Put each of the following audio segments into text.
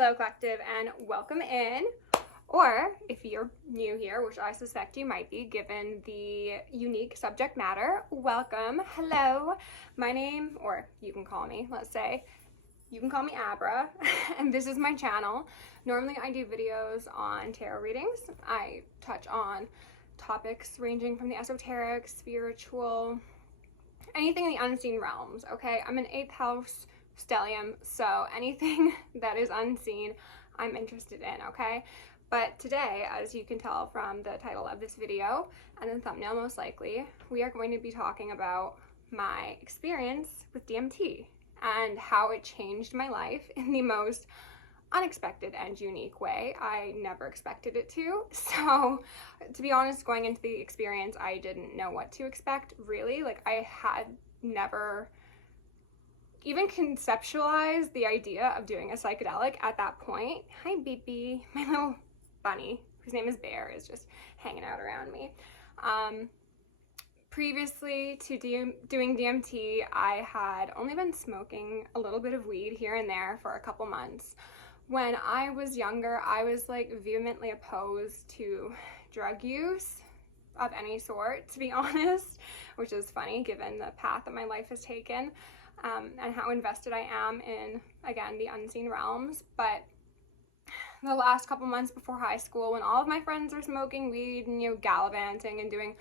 Hello Collective and welcome in, or if you're new here, which I suspect you might be given the unique subject matter, welcome. Hello, my name, or you can call me, let's say, you can call me Abra, and this is my channel. Normally I do videos on tarot readings. I touch on topics ranging from the esoteric, spiritual, anything in the unseen realms, okay? I'm an 8th house stellium, so anything that is unseen, I'm interested in, okay? But today, as you can tell from the title of this video, and the thumbnail most likely, we are going to be talking about my experience with DMT and how it changed my life in the most unexpected and unique way. I never expected it to. So to be honest, going into the experience, I didn't know what to expect, really. Like, I had never even conceptualized the idea of doing a psychedelic at that point. Hi, Beepy. My little bunny, whose name is Bear, is just hanging out around me. Previously to doing DMT, I had only been smoking a little bit of weed here and there for a couple months. When I was younger, I was like vehemently opposed to drug use of any sort, to be honest, which is funny given the path that my life has taken, and how invested I am in, again, the unseen realms. But the last couple months before high school, when all of my friends were smoking weed and, gallivanting and doing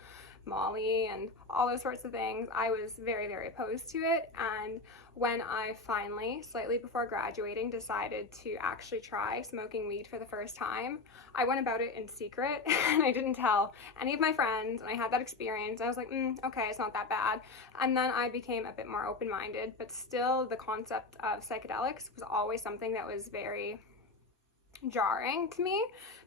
Molly and all those sorts of things, I was very, very opposed to it. And when I finally, slightly before graduating, decided to actually try smoking weed for the first time, I went about it in secret and I didn't tell any of my friends, and I had that experience. I was like, okay, it's not that bad. And then I became a bit more open-minded, but still the concept of psychedelics was always something that was very jarring to me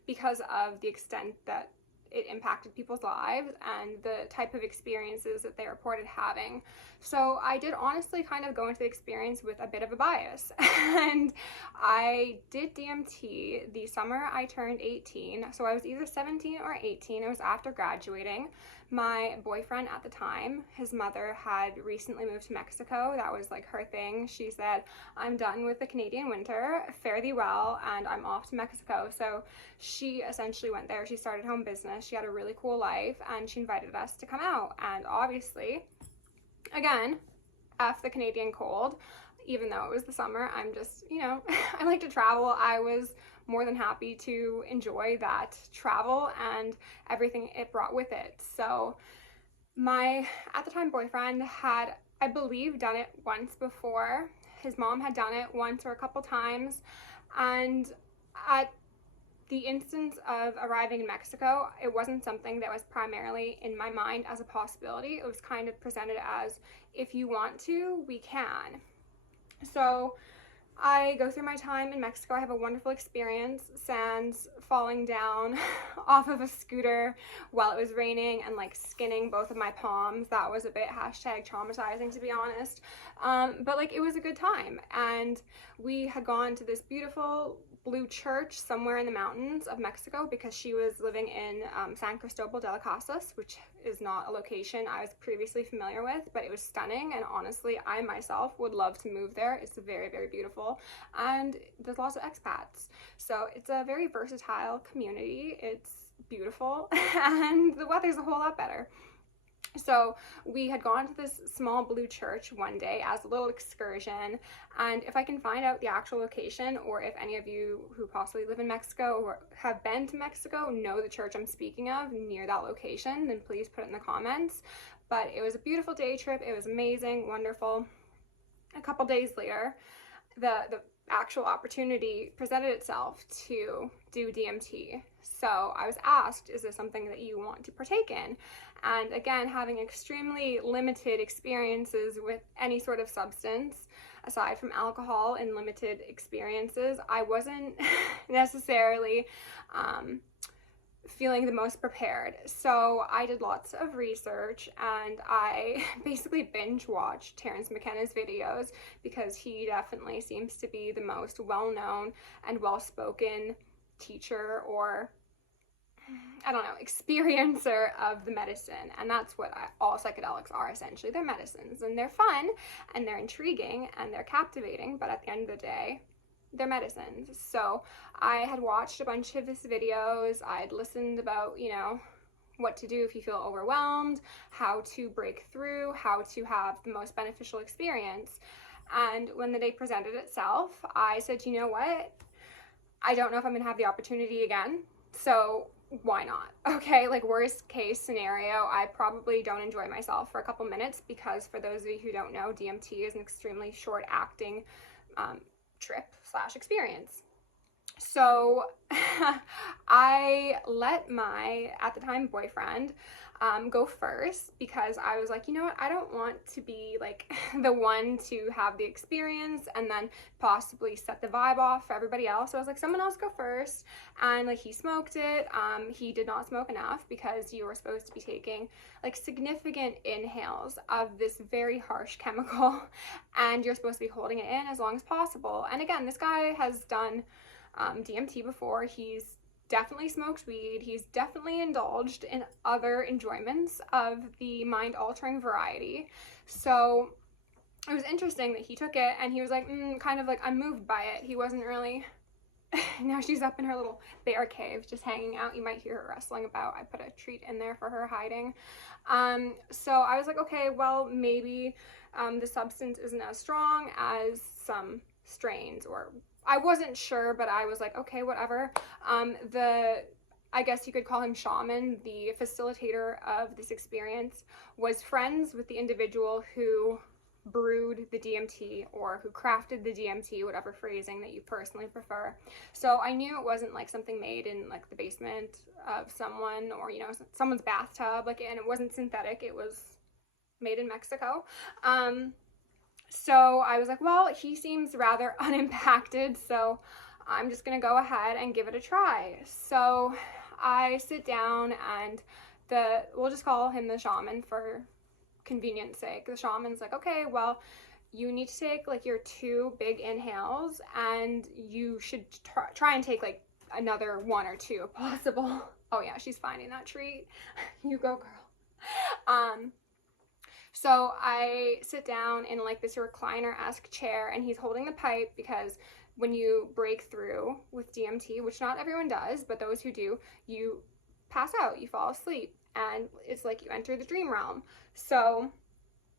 because of the extent that it impacted people's lives and the type of experiences that they reported having. So I did honestly kind of go into the experience with a bit of a bias. And I did DMT the summer I turned 18. So I was either 17 or 18. It was after graduating. My boyfriend at the time, his mother had recently moved to Mexico. That was like her thing. She said, I'm done with the Canadian winter, fare thee well, and I'm off to Mexico. So she essentially went there. She started home business. She had a really cool life, and she invited us to come out. And obviously, again, F the Canadian cold, even though it was the summer, I'm just, I like to travel. I was more than happy to enjoy that travel and everything it brought with it. So my, at the time, boyfriend had, I believe, done it once before. His mom had done it once or a couple times. And at the instance of arriving in Mexico, it wasn't something that was primarily in my mind as a possibility. It was kind of presented as, if you want to, we can. So I go through my time in Mexico. I have a wonderful experience, sans falling down off of a scooter while it was raining and like skinning both of my palms. That was a bit #traumatizing, to be honest. But like, it was a good time. And we had gone to this beautiful blue church somewhere in the mountains of Mexico because she was living in San Cristobal de las Casas, which is not a location I was previously familiar with, but it was stunning. And honestly, I myself would love to move there. It's very, very beautiful. And there's lots of expats. So it's a very versatile community. It's beautiful and the weather's a whole lot better. So we had gone to this small blue church one day as a little excursion, and if I can find out the actual location, or if any of you who possibly live in Mexico or have been to Mexico know the church I'm speaking of near that location, then please put it in the comments. But it was a beautiful day trip. It was amazing, wonderful. A couple days later, the actual opportunity presented itself to do DMT. So I was asked, is this something that you want to partake in? And again, having extremely limited experiences with any sort of substance, aside from alcohol and limited experiences, I wasn't necessarily feeling the most prepared. So I did lots of research and I basically binge watched Terrence McKenna's videos because he definitely seems to be the most well-known and well-spoken teacher, or I don't know, experiencer of the medicine. And that's what all psychedelics are, essentially. They're medicines, and they're fun and they're intriguing and they're captivating, but at the end of the day, their medicines. So I had watched a bunch of his videos. I'd listened about, you know, what to do if you feel overwhelmed, how to break through, how to have the most beneficial experience. And when the day presented itself, I said, you know what? I don't know if I'm gonna have the opportunity again, so why not? Okay, like worst case scenario, I probably don't enjoy myself for a couple minutes, because for those of you who don't know, DMT is an extremely short acting trip slash experience. So I let my, at the time, boyfriend go first, because I was like, you know what, I don't want to be like the one to have the experience and then possibly set the vibe off for everybody else. So I was like, someone else go first. And like, he smoked it. He did not smoke enough, because you were supposed to be taking like significant inhales of this very harsh chemical, and you're supposed to be holding it in as long as possible. And again, this guy has done DMT before. He's definitely smoked weed. He's definitely indulged in other enjoyments of the mind-altering variety. So it was interesting that he took it and he was like, kind of like, I'm moved by it. He wasn't really. Now she's up in her little bear cave just hanging out. You might hear her rustling about. I put a treat in there for her hiding. So I was like, okay, well, maybe the substance isn't as strong as some strains, or I wasn't sure, but I was like, okay, whatever. I guess you could call him shaman, the facilitator of this experience, was friends with the individual who brewed the DMT, or who crafted the DMT, whatever phrasing that you personally prefer. So I knew it wasn't like something made in like the basement of someone, or, you know, someone's bathtub, like, and it wasn't synthetic, it was made in Mexico. So I was like, well, he seems rather unimpacted, so I'm just gonna go ahead and give it a try. So I sit down, and we'll just call him the shaman for convenience sake. The shaman's like, okay, well, you need to take like your 2 big inhales, and you should try and take like another 1 or 2 if possible. Oh yeah, she's finding that treat. You go, girl. So I sit down in like this recliner-esque chair, and he's holding the pipe, because when you break through with DMT, which not everyone does, but those who do, you pass out, you fall asleep, and it's like you enter the dream realm. So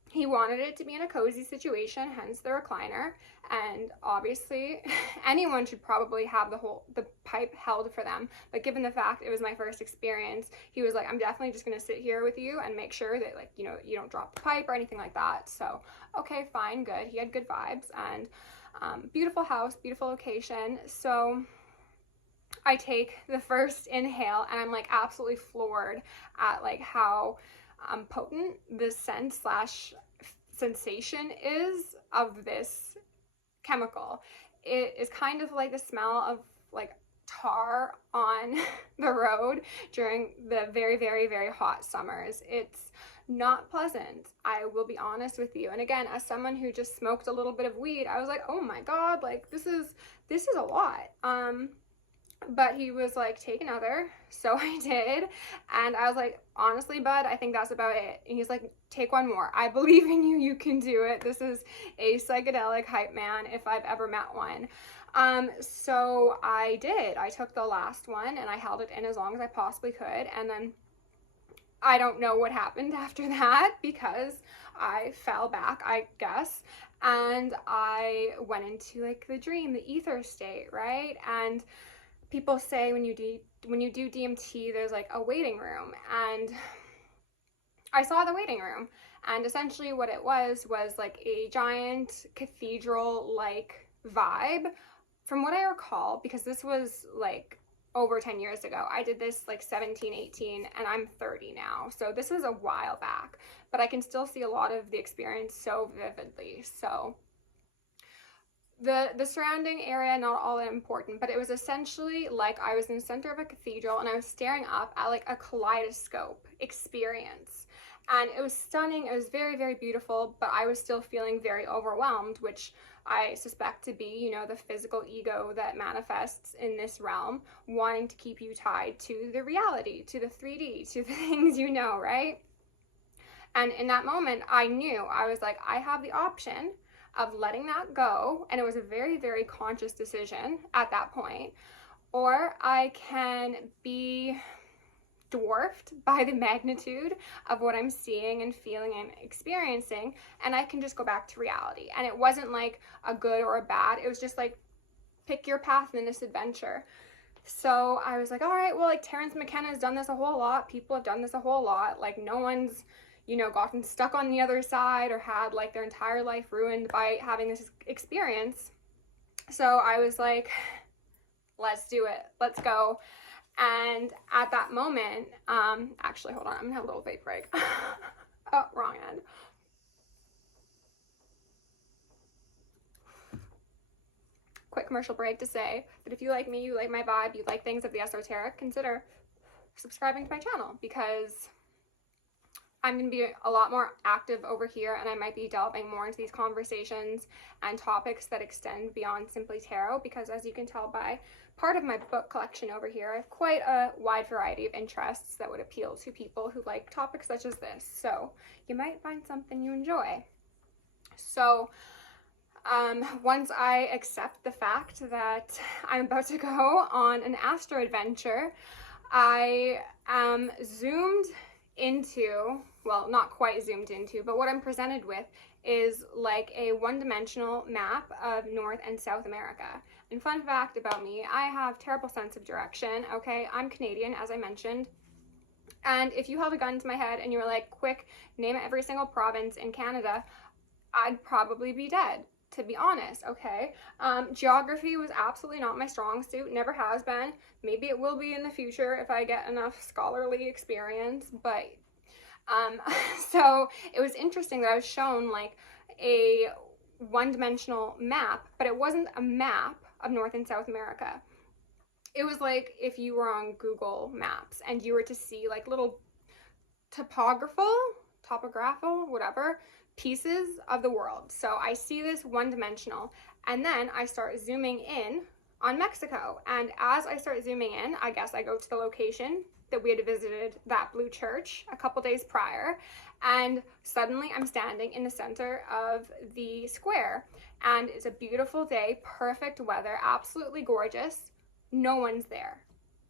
he wanted it to be in a cozy situation, hence the recliner. And obviously anyone should probably have the pipe held for them, but given the fact it was my first experience, he was like, I'm definitely just gonna sit here with you and make sure that, like, you know, you don't drop the pipe or anything like that. So okay, fine, good. He had good vibes, and beautiful house, beautiful location. So I take the first inhale, and I'm like absolutely floored at like how potent the scent slash sensation is of this chemical. It is kind of like the smell of like tar on the road during the very, very, very hot summers. It's not pleasant, I will be honest with you. And again, as someone who just smoked a little bit of weed, I was like, oh my god, like this is a lot. But he was like, take another. So I did. And I was like, honestly, bud, I think that's about it. And he's like, take 1 more. I believe in you. You can do it. This is a psychedelic hype man if I've ever met one. So I did. I took the last one, and I held it in as long as I possibly could. And then I don't know what happened after that, because I fell back, I guess. And I went into like the dream, the ether state, right? And people say when you do DMT, there's like a waiting room, and I saw the waiting room, and essentially what it was like a giant cathedral-like vibe, from what I recall, because this was like over 10 years ago. I did this like 17, 18, and I'm 30 now, so this was a while back, but I can still see a lot of the experience so vividly. So the surrounding area, not all that important, but it was essentially like I was in the center of a cathedral, and I was staring up at like a kaleidoscope experience, and it was stunning. It was very, very beautiful, but I was still feeling very overwhelmed, which I suspect to be, you know, the physical ego that manifests in this realm, wanting to keep you tied to the reality, to the 3D, to the things you know, right? And in that moment, I knew, I was like, I have the option of letting that go, and it was a very, very conscious decision at that point, or I can be dwarfed by the magnitude of what I'm seeing and feeling and experiencing, and I can just go back to reality. And it wasn't like a good or a bad, it was just like, pick your path in this adventure. So I was like, all right, well, like Terrence McKenna has done this a whole lot, people have done this a whole lot, like no one's, you know, gotten stuck on the other side or had like their entire life ruined by having this experience. So I was like, let's do it, let's go. And at that moment, actually, hold on, I'm gonna have a little vape break. Oh, wrong end. Quick commercial break to say that if you like me, you like my vibe, you like things of the esoteric, consider subscribing to my channel, because I'm going to be a lot more active over here, and I might be delving more into these conversations and topics that extend beyond simply tarot, because as you can tell by part of my book collection over here, I have quite a wide variety of interests that would appeal to people who like topics such as this. So you might find something you enjoy. So once I accept the fact that I'm about to go on an astro adventure, I am zoomed into, well, not quite zoomed into, but what I'm presented with is like a one-dimensional map of North and South America. And fun fact about me, I have terrible sense of direction, okay? I'm Canadian, as I mentioned. And if you held a gun to my head and you were like, quick, name every single province in Canada, I'd probably be dead, to be honest, okay? Geography was absolutely not my strong suit, never has been. Maybe it will be in the future if I get enough scholarly experience, but so it was interesting that I was shown like a one-dimensional map, but it wasn't a map of North and South America. It was like if you were on Google Maps and you were to see like little topographical, whatever, pieces of the world. So I see this one-dimensional, and then I start zooming in on Mexico. And as I start zooming in, I guess I go to the location that we had visited, that blue church, a couple days prior, and suddenly I'm standing in the center of the square, and it's a beautiful day, perfect weather, absolutely gorgeous. No one's there.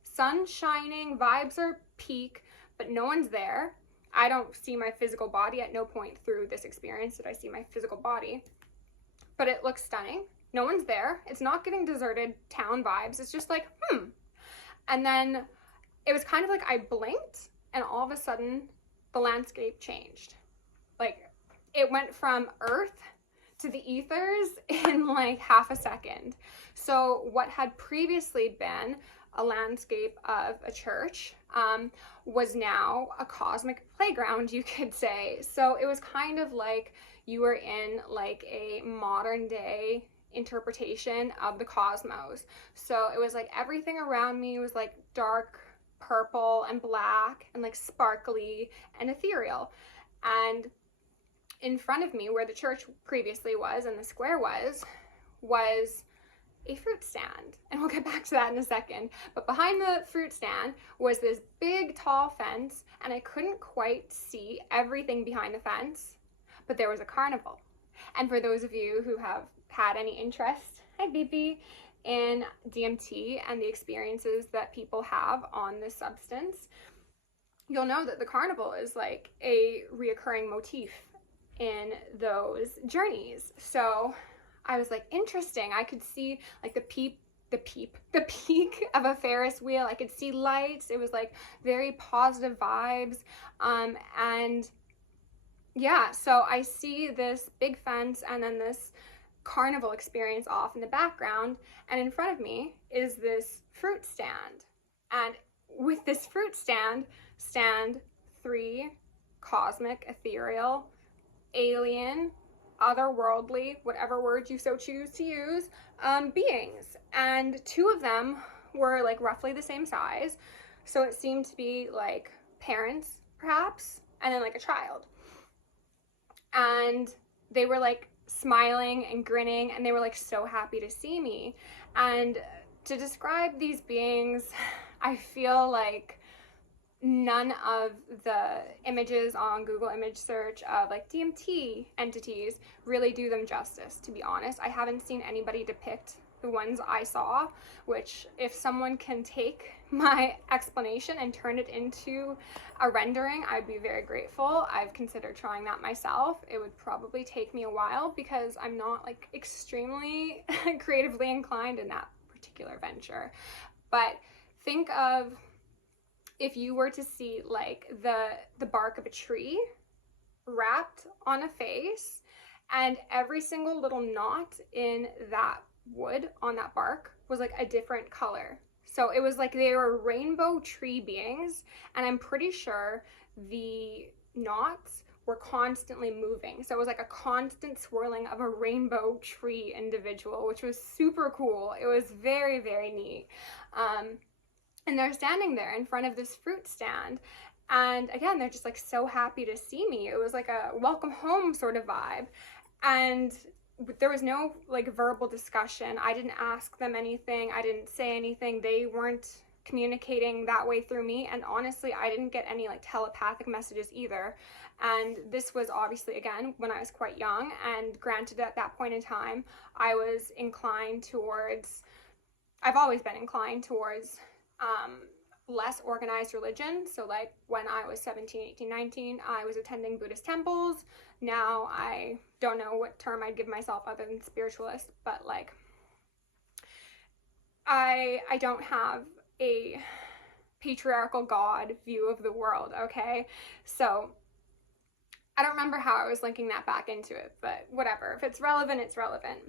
Sun shining, vibes are peak, but no one's there. I don't see my physical body. At no point through this experience did I see my physical body, but it looks stunning. No one's there. It's not giving deserted town vibes. It's just like, And then it was kind of like I blinked, and all of a sudden the landscape changed. Like it went from Earth to the ethers in like half a second. So what had previously been a landscape of a church was now a cosmic playground, you could say. So it was kind of like you were in like a modern day interpretation of the cosmos. So it was like everything around me was like dark purple and black and like sparkly and ethereal. And in front of me, where the church previously was and the square was a fruit stand, and we'll get back to that in a second. But behind the fruit stand was this big tall fence, and I couldn't quite see everything behind the fence, but there was a carnival. And for those of you who have had any interest, hi BB, in DMT and the experiences that people have on this substance, you'll know that the carnival is like a reoccurring motif in those journeys. So I was like, interesting. I could see like the peak of a Ferris wheel. I could see lights. It was like very positive vibes. And yeah, so I see this big fence and then this carnival experience off in the background. And in front of me is this fruit stand. And with this fruit stand, stand 3 cosmic, ethereal, alien, otherworldly, whatever word you so choose to use, beings. And 2 of them were like roughly the same size. So it seemed to be like parents, perhaps, and then like a child. And they were like smiling and grinning, and they were like so happy to see me. And to describe these beings, I feel like none of the images on Google image search of like DMT entities really do them justice, to be honest. I haven't seen anybody depict the ones I saw, which if someone can take my explanation and turn it into a rendering, I'd be very grateful. I've considered trying that myself. It would probably take me a while because I'm not like extremely creatively inclined in that particular venture. But think of if you were to see like the bark of a tree wrapped on a face, and every single little knot in that wood on that bark was like a different color. So it was like they were rainbow tree beings, and I'm pretty sure the knots were constantly moving. So it was like a constant swirling of a rainbow tree individual, which was super cool. It was very, very neat. And they're standing there in front of this fruit stand. And again, they're just like so happy to see me. It was like a welcome home sort of vibe. And there was no like verbal discussion. I didn't ask them anything. I didn't say anything. They weren't communicating that way through me. And honestly, I didn't get any like telepathic messages either. And this was obviously, again, when I was quite young. And granted, at that point in time, I was inclined towards, I've always been inclined towards less organized religion. So like when I was 17, 18, 19, I was attending Buddhist temples. Now I don't know what term I'd give myself other than spiritualist, but like I don't have a patriarchal God view of the world, okay? So I don't remember how I was linking that back into it, but whatever. If it's relevant, it's relevant.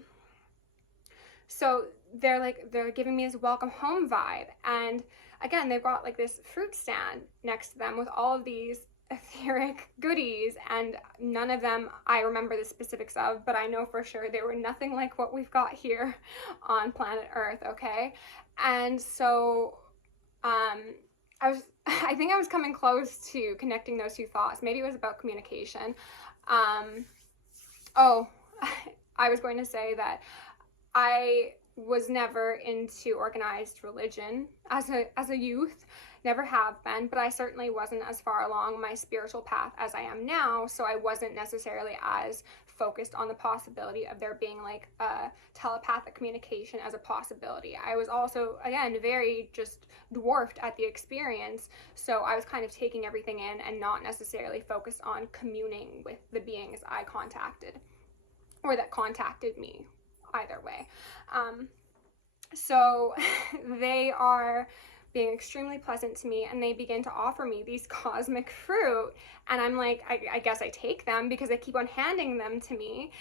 So they're giving me this welcome home vibe. And again, they've got like this fruit stand next to them with all of these etheric goodies, and none of them I remember the specifics of, but I know for sure they were nothing like what we've got here on planet Earth, okay? And so I think I was coming close to connecting those two thoughts. Maybe it was about communication. I was going to say that I was never into organized religion as a youth, never have been, but I certainly wasn't as far along my spiritual path as I am now, so I wasn't necessarily as focused on the possibility of there being like a telepathic communication as a possibility. I was also, again, very just dwarfed at the experience, so I was kind of taking everything in and not necessarily focused on communing with the beings I contacted, or that contacted me. Either way. So they are being extremely pleasant to me, and they begin to offer me these cosmic fruit, and I'm like, I guess I take them because they keep on handing them to me,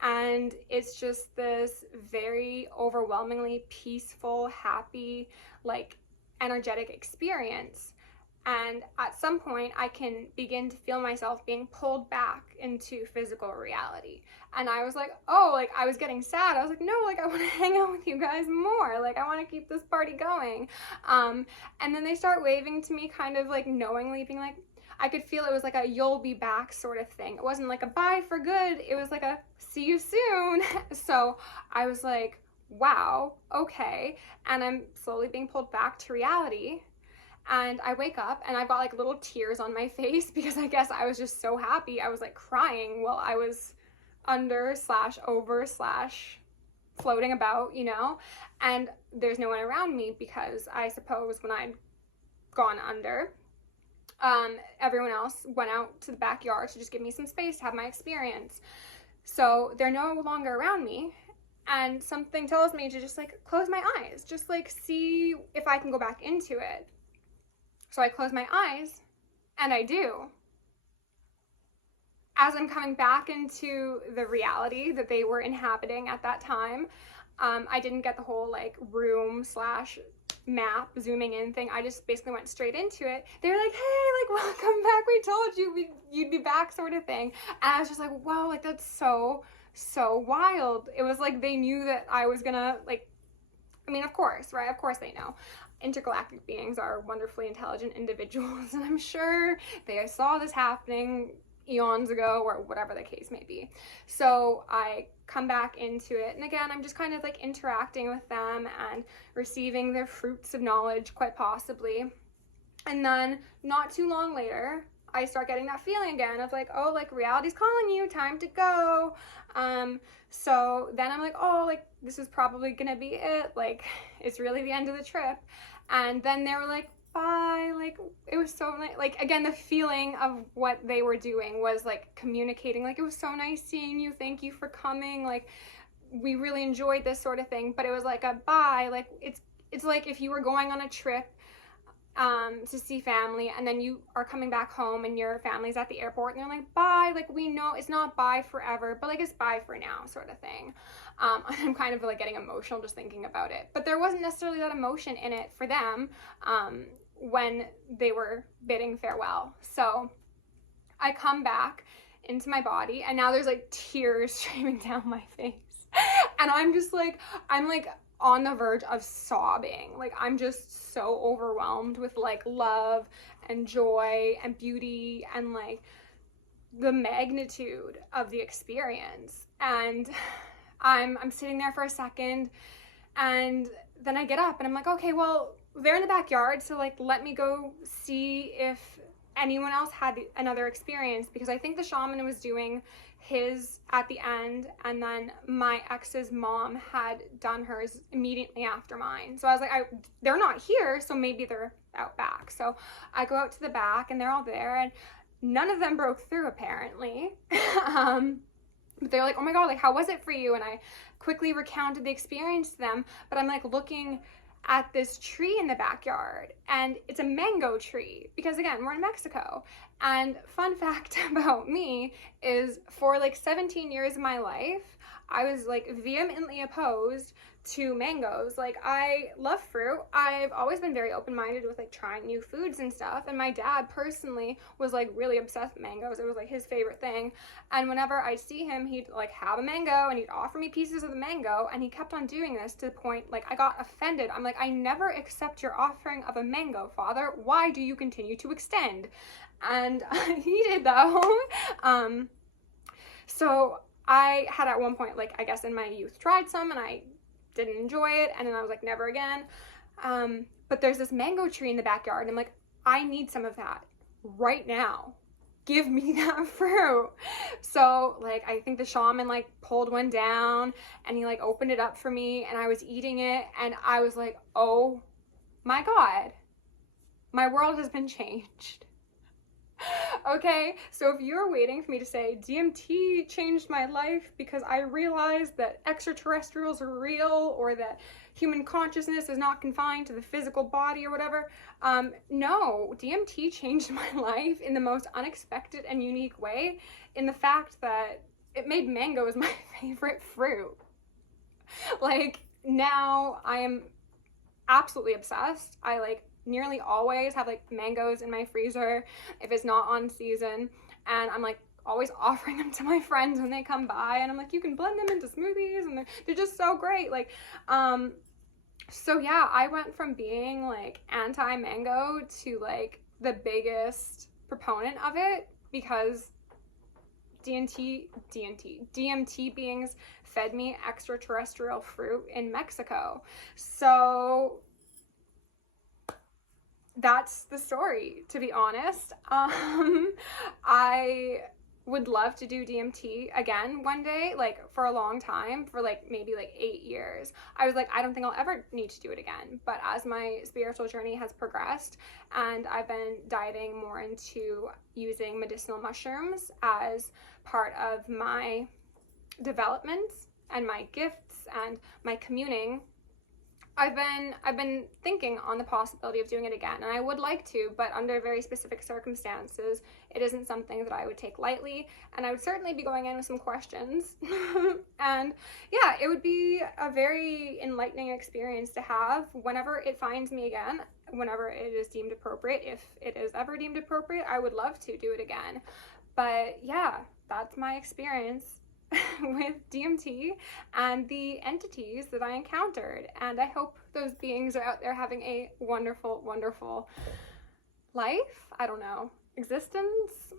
and it's just this very overwhelmingly peaceful, happy, like energetic experience. And at some point, I can begin to feel myself being pulled back into physical reality. And I was like, oh, like I was getting sad. I was like, no, like I want to hang out with you guys more. Like I want to keep this party going. And then they start waving to me kind of like knowingly, being like, I could feel it was like a you'll be back sort of thing. It wasn't like a bye for good. It was like a see you soon. So I was like, wow, okay. And I'm slowly being pulled back to reality. And I wake up and I've got like little tears on my face because I guess I was just so happy. I was like crying while I was under / over / floating about, you know, and there's no one around me because I suppose when I'd gone under, everyone else went out to the backyard to just give me some space to have my experience. So they're no longer around me. And something tells me to just like close my eyes, just like see if I can go back into it. So I close my eyes, and I do. As I'm coming back into the reality that they were inhabiting at that time, I didn't get the whole like room / map zooming in thing. I just basically went straight into it. They were like, hey, like welcome back. We told you you'd be back sort of thing. And I was just like, wow, like that's so wild. It was like they knew that I was gonna like, I mean, of course, right? Of course they know. Intergalactic beings are wonderfully intelligent individuals, and I'm sure they saw this happening eons ago or whatever the case may be. So I come back into it, and again, I'm just kind of like interacting with them and receiving their fruits of knowledge, quite possibly. And then not too long later, I start getting that feeling again of like, oh, like reality's calling you, time to go. So then I'm like, oh, like this is probably gonna be it. Like it's really the end of the trip. And then they were like, bye. Like it was so nice. Like again, the feeling of what they were doing was like communicating. Like it was so nice seeing you. Thank you for coming. Like we really enjoyed this sort of thing. But it was like a bye. Like it's like if you were going on a trip to see family, and then you are coming back home and your family's at the airport and they're like, bye, like we know it's not bye forever, but like it's bye for now sort of thing. I'm kind of like getting emotional just thinking about it, but there wasn't necessarily that emotion in it for them when they were bidding farewell. So I come back into my body and now there's like tears streaming down my face and I'm like on the verge of sobbing. Like I'm just so overwhelmed with like love and joy and beauty and like the magnitude of the experience. And I'm sitting there for a second and then I get up and I'm like, okay, well, they're in the backyard, so like let me go see if anyone else had another experience, because I think the shaman was doing his at the end, and then my ex's mom had done hers immediately after mine. So I was like, they're not here, so maybe they're out back. So I go out to the back and they're all there and none of them broke through apparently. But they're like, oh my God, like how was it for you? And I quickly recounted the experience to them, but I'm like looking at this tree in the backyard and it's a mango tree because again, we're in Mexico. And fun fact about me is for like 17 years of my life, I was like vehemently opposed to mangoes. Like I love fruit. I've always been very open-minded with like trying new foods and stuff. And my dad personally was like really obsessed with mangoes. It was like his favorite thing. And whenever I'd see him, he'd like have a mango and he'd offer me pieces of the mango. And he kept on doing this to the point like I got offended. I'm like, I never accept your offering of a mango, Father. Why do you continue to extend? And he did though. So I had at one point, like I guess in my youth, tried some and I didn't enjoy it, and then I was like, never again. But there's this mango tree in the backyard and I'm like, I need some of that right now. Give me that fruit. So like I think the shaman like pulled one down and he like opened it up for me and I was eating it and I was like, oh my God, my world has been changed. Okay, so if you're waiting for me to say DMT changed my life because I realized that extraterrestrials are real or that human consciousness is not confined to the physical body or whatever, no, DMT changed my life in the most unexpected and unique way, in the fact that it made mangoes my favorite fruit. Like now I am absolutely obsessed. I like nearly always have like mangoes in my freezer if it's not on season, and I'm like always offering them to my friends when they come by, and I'm like, you can blend them into smoothies and they're just so great. Like so yeah, I went from being like anti-mango to like the biggest proponent of it because DMT beings fed me extraterrestrial fruit in Mexico. So that's the story, to be honest. I would love to do DMT again one day, like for a long time, for like maybe like 8 years. I was like, I don't think I'll ever need to do it again. But as my spiritual journey has progressed and I've been dieting more into using medicinal mushrooms as part of my development and my gifts and my communing, I've been thinking on the possibility of doing it again, and I would like to, but under very specific circumstances. It isn't something that I would take lightly, and I would certainly be going in with some questions. And yeah, it would be a very enlightening experience to have whenever it finds me again, whenever it is deemed appropriate. If it is ever deemed appropriate, I would love to do it again. But yeah, that's my experience with DMT and the entities that I encountered, and I hope those beings are out there having a wonderful, wonderful life, I don't know, existence,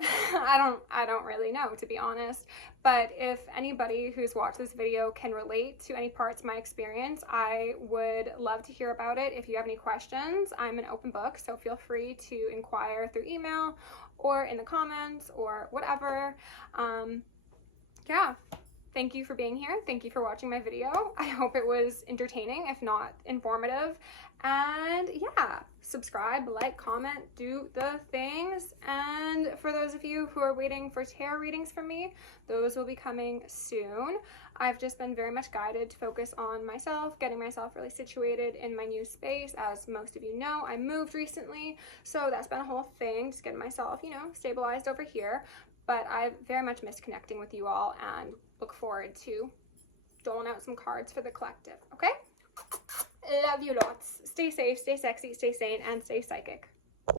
I don't really know, to be honest. But if anybody who's watched this video can relate to any parts of my experience, I would love to hear about it. If you have any questions, I'm an open book, so feel free to inquire through email or in the comments or whatever. Yeah. Thank you for being here. Thank you for watching my video. I hope it was entertaining, if not informative. And yeah, subscribe, like, comment, do the things. And for those of you who are waiting for tarot readings from me, those will be coming soon. I've just been very much guided to focus on myself, getting myself really situated in my new space. As most of you know, I moved recently, so that's been a whole thing, just getting myself, you know, stabilized over here. But I very much missed connecting with you all and look forward to doling out some cards for the collective, okay? Love you lots. Stay safe, stay sexy, stay sane, and stay psychic.